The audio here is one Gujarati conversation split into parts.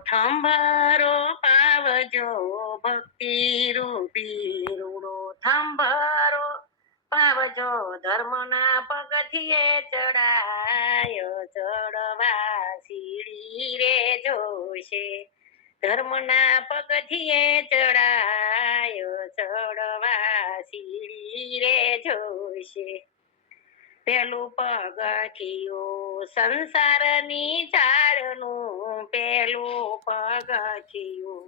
થંભરો પાવજો ભક્તિ રૂપી રૂડો થંભરો પાવજો ધર્મના પગથિયે ચડાય ચડવા સીડી રે જોશે ધર્મના પગથિયે ચડાય ચડવા સીડી રે જોશે પેલું પગથિયું સંસારની ઝાડનું પેલું પગથિયું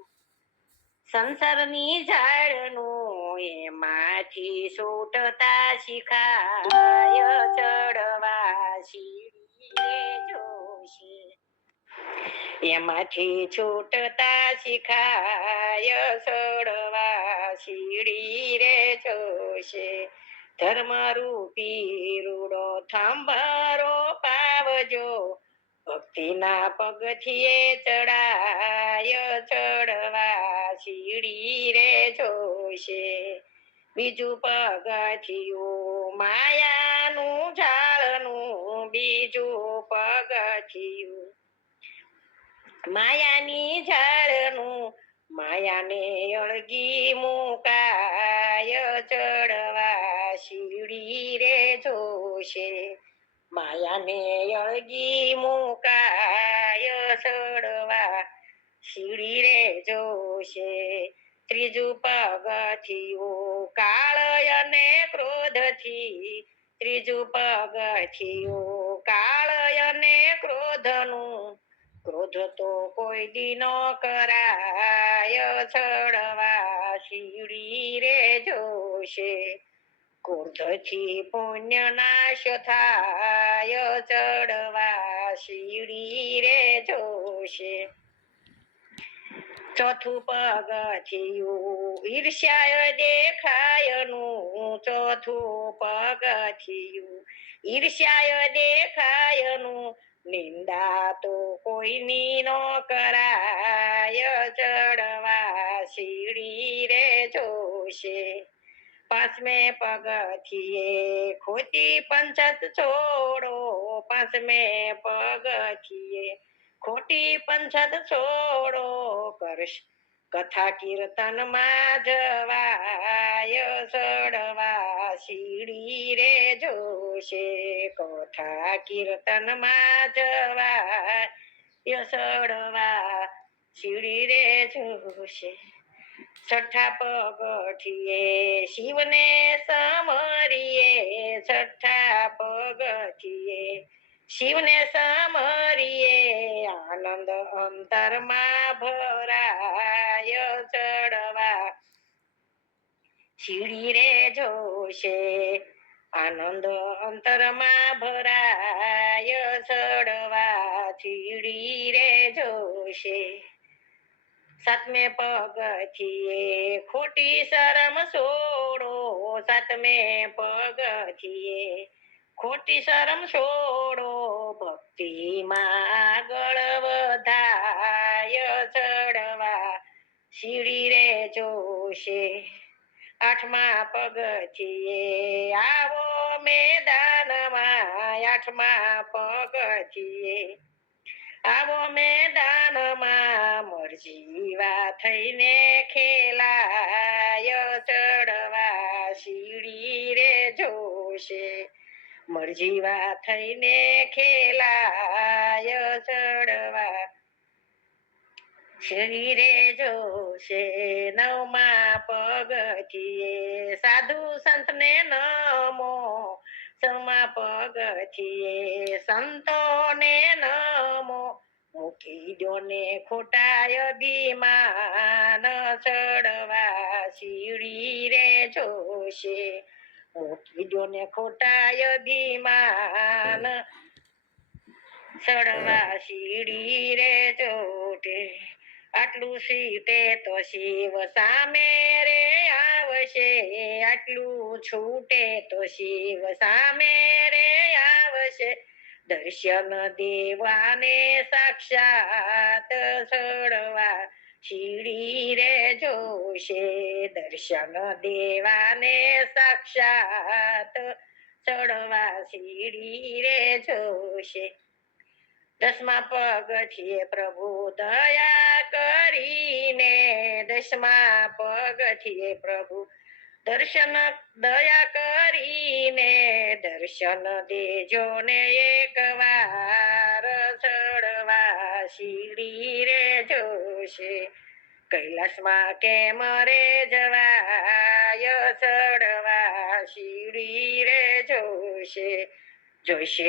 સંસારની ઝાડનું એમાંથી છૂટતા શીખાય ચડવા સીડી રે જોશે એમાંથી છૂટતા શીખાય ચડવા સીડી રે જોશે ધર્મરૂપી રૂડો થંભરો પાવજો ભક્તિના પગથિયે ચડાય ચડવા સીડી રે જોશે બીજું પગથિયું માયાનું ઝાડનું બીજું પગથિયું માયાની ઝાડનું માયાને અળગી મુકાય ચડવા સીડી રે જોશે માયાને અળગી મુકાય ચડવા સીડી રે જોશે ત્રીજું પગથિયું કાળ અને ક્રોધથી ત્રીજું પગથિયું કાળ અને ક્રોધનું ક્રોધ તો કોઈ દી ન કરાય ચડવા સીડી રે જોશે ક્રોધથી પુણ્ય નાશ થાય ચડવા સીડી રે જોશે ચોથું પગથિયું ઈર્ષ્યા દેખાયનું ચોથું પગથિયું ઈર્ષ્યા દેખાયનું નિંદા તો કોઈની નો કરાય ચડવા સીડી રે જોશે પાંચમે પગથિયે ખોટી પંચત છોડો પાંચમે પગથિયે ખોટી પંચત છોડો કરશ કથા કીર્તનમાં જવાય ચડવા સીડી રે જોશે કથા કીર્તનમાં જવાય ચડવા સીડી રે જોશે છઠ્ઠા પગથિયે શિવને સમરીએ છઠ્ઠા પગથિયે શિવને સમરીએ આનંદ અંતરમાં ભરાય ચડવા સીડી રે જોશે આનંદ અંતરમાં ભરાય ચડવા સીડી રે જોશે સાતમે પગથિયે ખોટી શરમ છોડો સાતમે પગથિયે ખોટી શરમ છોડો ભક્તિમાં આગળ વધાય ચડવા સીડી રે જોશે આઠમા પગથિયે આવો મેદાનમાં આઠમા પગથિયે આવો મેદાનમાં મરજીવા થઈને ખેલાય ચડવા સીડી રે જોશે મરજીવા થઈને ખેલાય ચડવા સીડી રે જોશે નવમા પગથિયે સાધુ સંતને નમો દસમા પગથિયે સંતોને નમો મૂકી દો ને ખોટા અભિમાન ચડવા સીડી રે જોશે મૂકી દો ને ખોટા અભિમાન ચડવા સીડી રે જોટે આટલું સીટે તો શિવ સામે રે આવશે આટલું છૂટે તો શિવ સામે રે આવશે દર્શન દેવાને સાક્ષાત ચડવા સીડી રે જોશે દર્શન દેવાને સાક્ષાત ચડવા સીડી રે જોશે દસમા પગથિયે પ્રભુ દયા કરીને, દસમા પગથિયે પ્રભુ દર્શન દયા કરીને, દર્શન દેજો ને એક વાર, ચડવા શીડી રે જોશે. કૈલાસમાં કેમ રે જવાય, ચડવા શીડી રે જોશે. જોશે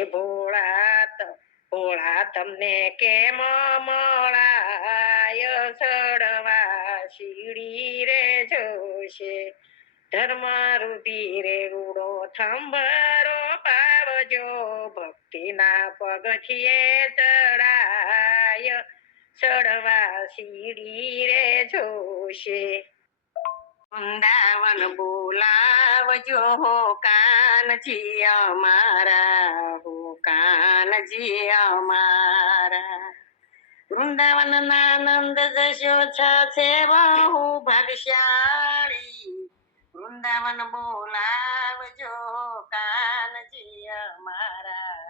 ભોળા તમને કેમ મળાય, ચડવા શીડી રે જોશે. ધર્મ રૂપી રે રૂડો થંભરો પાવજો, ભક્તિના પગથિયે ચડાય, ચડવા શીડી રે જોશે. વૃંદાવન બોલાવજો હો કાનજી અમારા, હો કાનજી અમારા. વૃંદાવન ના નંદ જશો છે બહુ ભાગ્યશાળી, વૃંદાવન બોલાવજો કાનજી અમારા,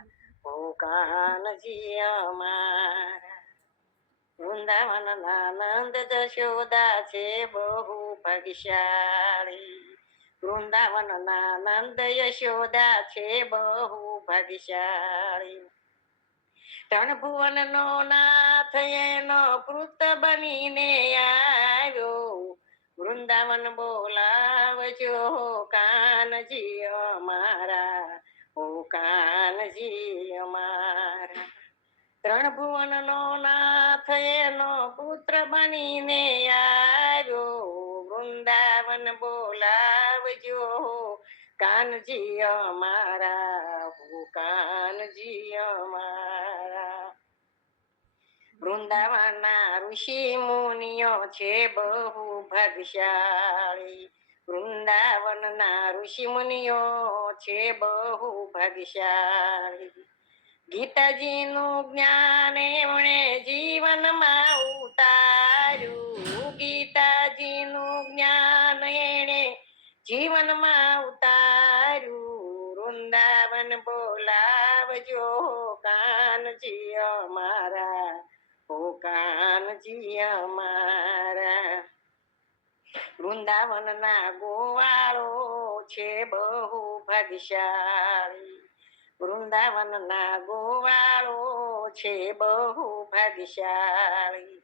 હો કાનજી અમારા. વૃંદાવન ના નંદ જશોદા છે બહુ ભાગ્યશાળી, વૃંદાવન ના નંદ યશોદા છે બહુ ભાગ્યશાળી. ત્રણ ભુવન નો નાથ એનો પુત બનીને આવ્યો, વૃંદાવન બોલાવજો કાનજી અમારા, ઓ કાનજી અમારા. ત્રણ ભુવન નો નાથ એનો પુત્ર બનીને આવ્યો, વૃંદાવન બોલાવજો કાનજી અમારા, ઓ કાનજી અમારા. વૃંદાવનના ઋષિ મુનિઓ છે બહુ ભાગ્યશાળી, વૃંદાવનના ઋષિ મુનિઓ છે બહુ ભાગ્યશાળી. ગીતાજીનું જ્ઞાન એમણે જીવનમાં ઉતાર્યું, ગીતાજીનું જ્ઞાન એણે જીવનમાં ઉતાર્યું. વૃંદાવન બોલાવજો કાનજી અમારા, ઓ કાનજી અમારા. વૃંદાવનના ગોવાળો છે બહુ ભાગ્યશાળી, વૃંદાવનના ગોવાળો છે બહુ ભાગ્યશાળી.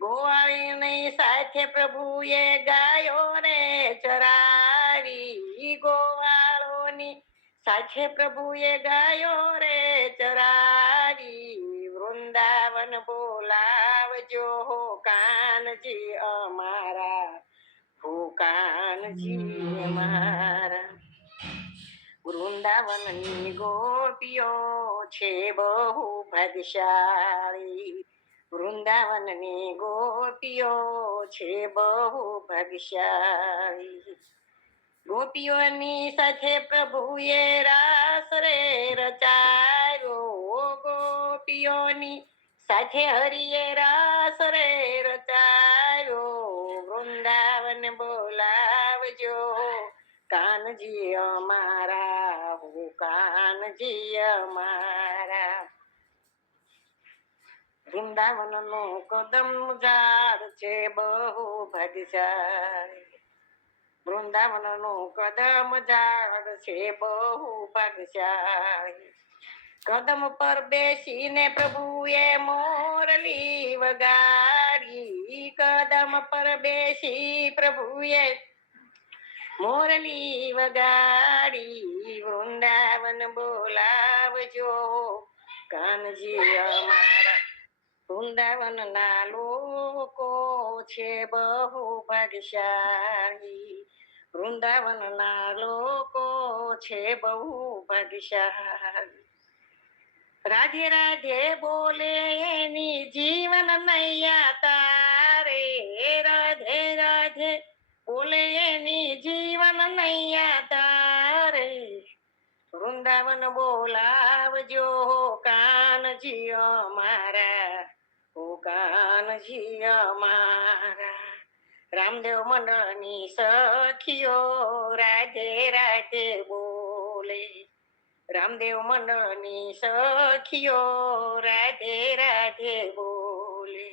ગોવાળીની સાથે પ્રભુએ ગાયો રે ચરાવી, ગોવાળોની સાથે પ્રભુએ ગાયો રે ચરાવી. વૃંદાવન બોલાવજો કાનજી અમારા, હો કાનજી અમારા. વૃંદાવનની ગોપીઓ છે બહુ ભાગ્યશાળી, વૃંદાવનની ગોપીઓ છે બહુ ભાગ્યશાળી. ગોપીઓની સાથે પ્રભુએ રાસ રે રચાયો, ગોપીઓની સાથે હરિએ રાસ રે રચાયો. વૃંદાવન બોલાવજો કાનજી અમારા, હો કાનજી અમારા. વૃંદાવન નું કદમ ઝાડ છે બહુ ભાગ્યશાળી, વૃંદાવન નું કદમ ઝાડ છે બહુ ભાગ્યશાળી. કદમ પર બેસીને પ્રભુએ મોરલી વગાડી, કદમ પર બેસી પ્રભુએ મોરલી વગાડી. વૃંદાવન બોલાવજો કાનજી અમારા, વૃંદાવનના લોકો છે બહુ ભાગ્યશાળી, વૃંદાવનના લોકો છે બહુ ભાગ્યશાળી. રાધે રાધે બોલે એની જીવન નૈયા તારે, રાધે રાધે બોલે એની જીવન નૈયા તારે. વૃંદાવન બોલાવજો કાનજી અમારા, ઓ કાનજી અમારા. રામદેવ મંડળની સખીઓ રાધે રાધે બોલે, રામદેવ મંડળની સખીઓ રાધે રાધે બોલે.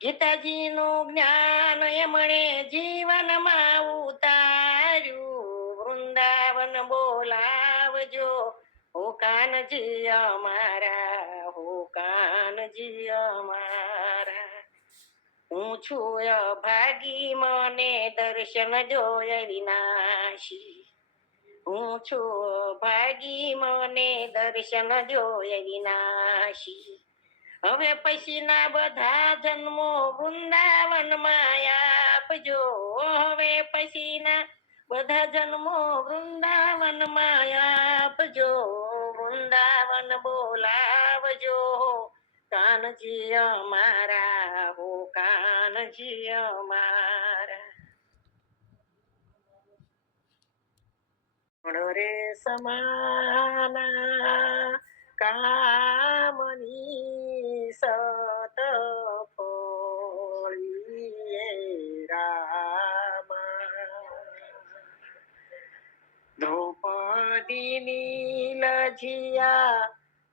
ગીતાજીનું જ્ઞાન એમણે જીવનમાં ઉતાર્યું. વૃંદાવન બોલાવજો હો કાનજી અમારા, હો કાનજી અમારા. હું છું અભાગી મને દર્શન જોય વિનાશી. હું છું ભાગી મને દર્શન જોય વિનાશી. હવે પછીના બધા જન્મો વૃંદાવનમાં આપજો. હવે પછીના બધા જન્મો વૃંદાવનમાં આપજો. વૃંદાવન બોલાવજો કાનજી અમારા, હો કાનજી અમારા. રે સમાના કામની સત ફળીએ રામા. દ્રૌપદીની લજિયા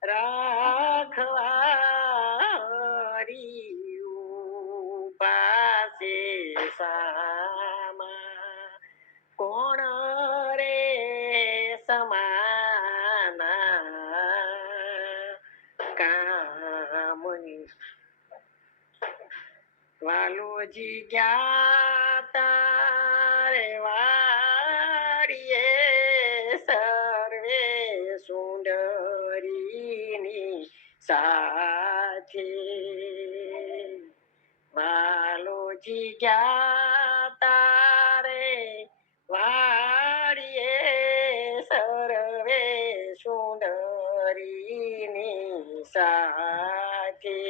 રાખવારી ઉભા છે સામા. કોણ રે સમાના કામની. વાલોજી જ્ઞાતા રે વાડીએ સર્વે સુંદરીની સાથે. વાલોજી જ્ઞાતા રે વાડીએ સર્વે સુંદરીની સાથે.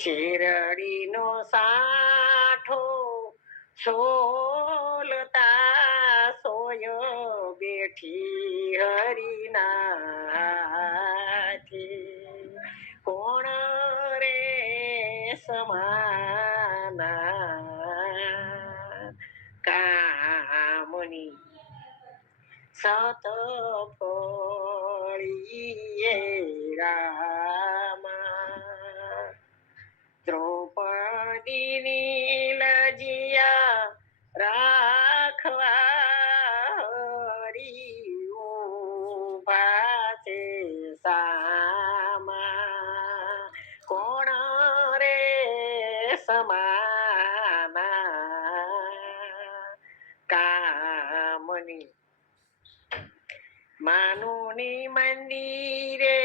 શેરડીનો સાઠો સોલતા સોય બેઠી હરિના હાથે. કોણ રે સમાના કામની સત ફળીએ રામા. દ્રૌપદીની લજિયા રાખવારી ઉભા છે સામા. કોણ રે સમાના કામની. માનુની મંદિરે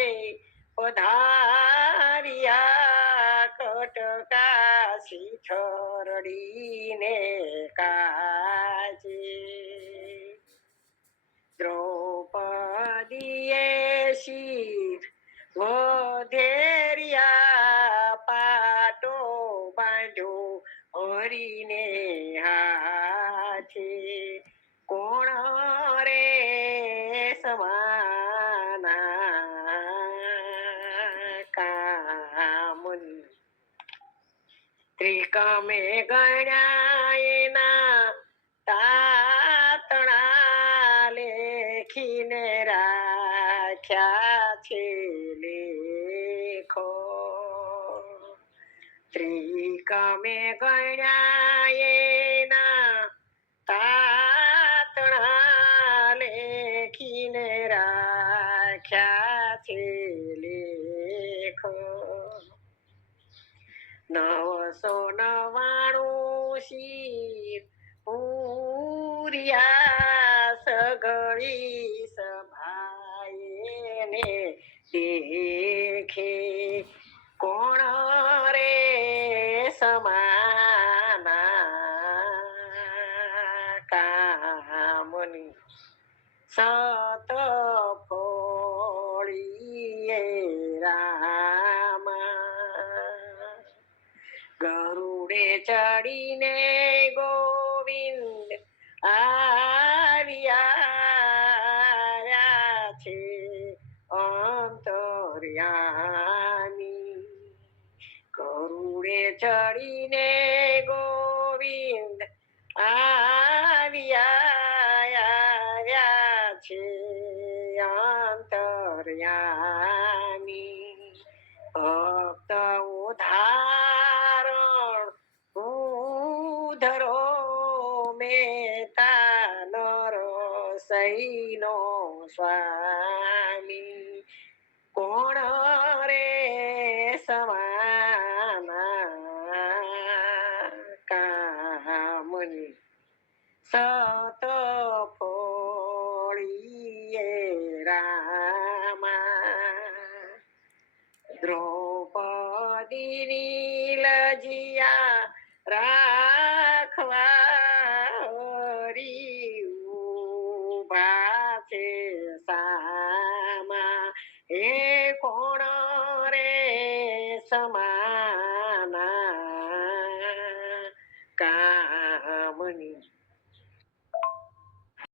પધાર્યા કટકા શીથરડીને કાજે. દ્રૌપદીએ શીર વધેરિયા પાટો બાંધ્યો હરીને હાથે. કોણ રે સમાના કામની. ત્રિકમે ગણ્યા એના તાતણા લેખીને રાખ્યા છે લેખો. ત્રિકમે ગણ્યા એના તાતણા લેખીને રાખ્યા છે લેખો. 999 શીર પૂર્યા સઘળી સભાએ ને દેખે. કોણ રે સમાના કામની સત ફળીએ રામા. ગરુડે ચડીને ગોવિંદ આવ્યા છે અંતર્યામી. ગરુડે ચડીને ગોવિંદ આવ્યા છે નો સ્વામી કોણ રે સમાના કામની સત ફોડીએ રામા દ્રૌપદીની લજિયા રાખવા હરી ઉભા છે સામા એ કોણ રે સમા